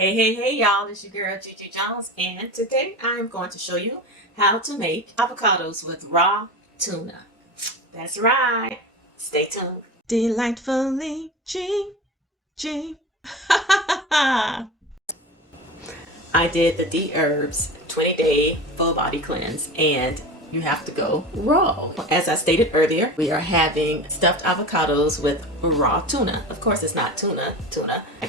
Hey y'all, it's your girl Gigi Jones, and today I'm going to show you how to make avocados with raw tuna. That's right. Stay tuned. Delightfully GG. I did the D Herbs 20-day full body cleanse, and you have to go raw. As I stated earlier, we are having stuffed avocados with raw tuna. Of course, it's not tuna.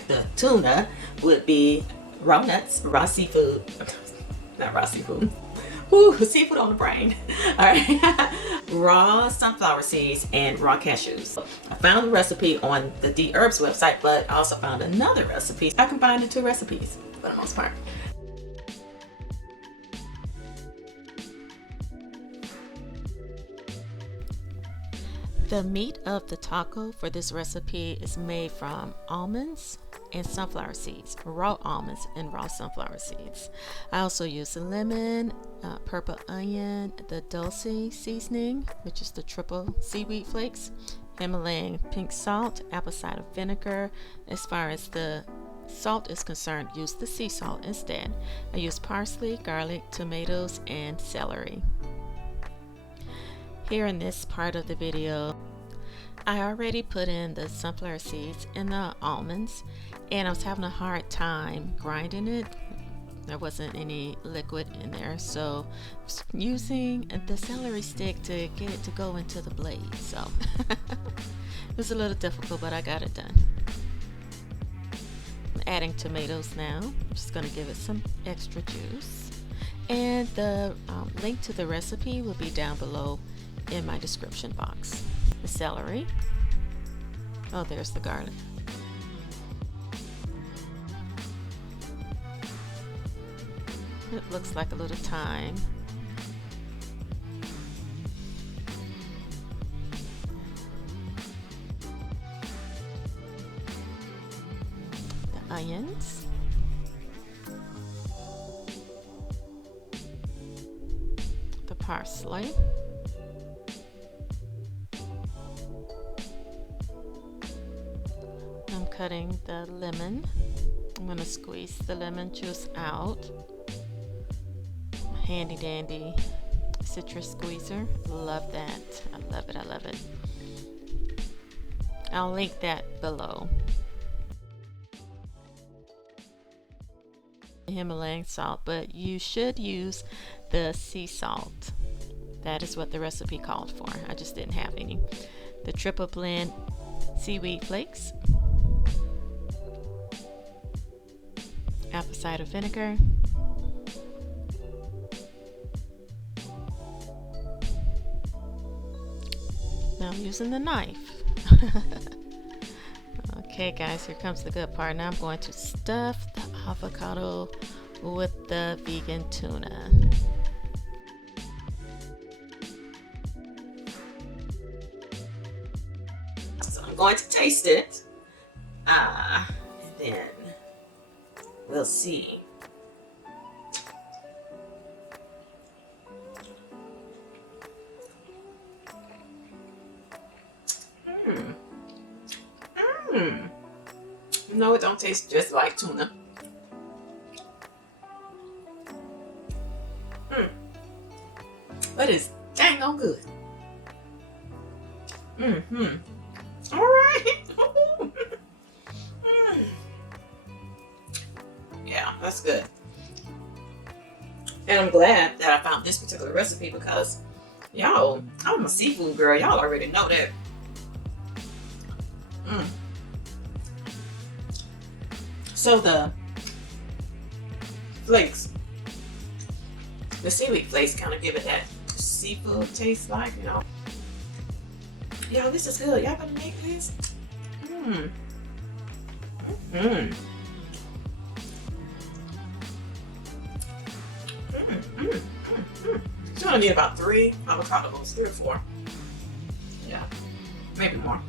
The tuna would be raw nuts, raw seafood, not raw seafood. Ooh, seafood on the brain. All right. Raw sunflower seeds and raw cashews. I found the recipe on the D Herbs website, but I also found another recipe. I combined the two recipes for the most part. The meat of the taco for this recipe is made from almonds and sunflower seeds, raw almonds and raw sunflower seeds. I also use lemon, purple onion, the dulce seasoning, which is the triple seaweed flakes, Himalayan pink salt, apple cider vinegar. As far as the salt is concerned, use the sea salt instead. I use parsley, garlic, tomatoes, and celery. Here in this part of the video, I already put in the sunflower seeds and the almonds, and I was having a hard time grinding it. There wasn't any liquid in there, so I was using the celery stick to get it to go into the blade. So it was a little difficult, but I got it done. I'm adding tomatoes now. I'm just going to give it some extra juice, and the link to the recipe will be down below in my description box. The celery. Oh, there's the garlic. It looks like a little thyme. The onions. The parsley. I'm cutting the lemon. I'm going to squeeze the lemon juice out. Handy dandy citrus squeezer. Love that. I love it. I love it. I'll link that below. Himalayan salt, but you should use the sea salt. That is what the recipe called for. I just didn't have any. The triple blend seaweed flakes. Apple cider vinegar, now I'm using the knife. Okay guys, here comes the good part. Now I'm going to stuff the avocado with the vegan tuna. So I'm going to taste it, and then we'll see. No, it don't taste just like tuna. But it's dang on good. All right. Yeah, that's good. And I'm glad that I found this particular recipe because, y'all, I'm a seafood girl. Y'all already know that. So the flakes, the seaweed flakes kind of give it that seafood taste, like, you know. Y'all, this is good. Y'all gonna make this? So I need about 3 avocados, 3 or 4. Yeah, maybe more.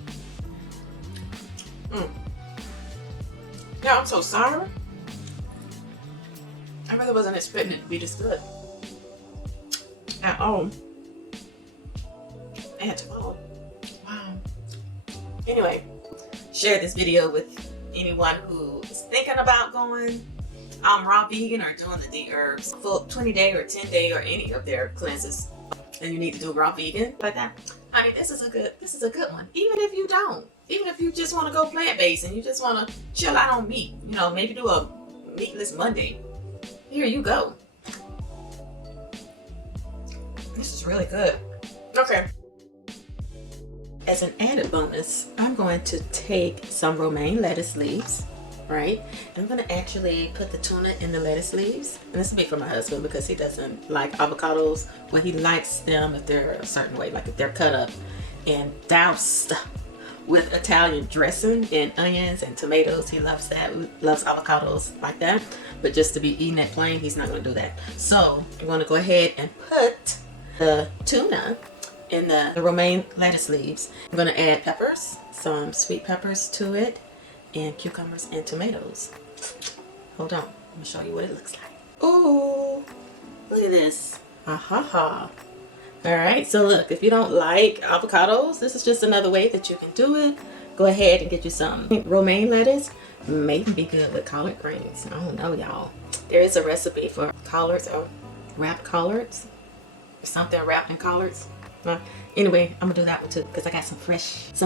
Yeah, I'm so sorry. I really wasn't expecting it to be this good at all. And wow. Anyway, share this video with anyone who is thinking about going raw vegan or doing the D-herbs full 20-day or 10-day or any of their cleanses, and you need to do raw vegan like that, I mean, this is a good one. Even if you don't, even if you just want to go plant-based and you just want to chill out on meat, you know, maybe do a meatless Monday. Here you go. This is really good. Okay. As an added bonus, I'm going to take some romaine lettuce leaves, right? I'm going to actually put the tuna in the lettuce leaves. And this will be for my husband because he doesn't like avocados. Well, he likes them if they're a certain way, like if they're cut up and doused with Italian dressing and onions and tomatoes. He loves that. Loves avocados like that. But just to be eating it plain, he's not going to do that. So I'm going to go ahead and put the tuna in the romaine lettuce leaves. I'm going to add peppers, some sweet peppers to it, and cucumbers and tomatoes. Hold on, let me show you what it looks like. Ooh, look at this. All right, so look, if you don't like avocados, this is just another way that you can do it. Go ahead and get you some romaine lettuce. Maybe be good with collard greens. I don't know, y'all. There is a recipe for collards or wrapped collards. Something wrapped in collards. Anyway, I'm gonna do that one too because I got some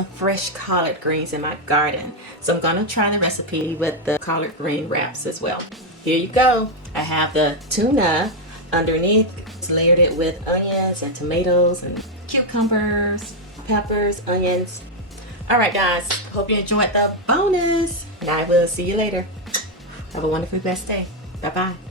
fresh collard greens in my garden. So I'm gonna try the recipe with the collard green wraps as well. Here you go. I have the tuna underneath. Just layered it with onions and tomatoes and cucumbers, peppers, onions. All right, guys. Hope you enjoyed the bonus, and I will see you later. Have a wonderfully blessed day. Bye bye.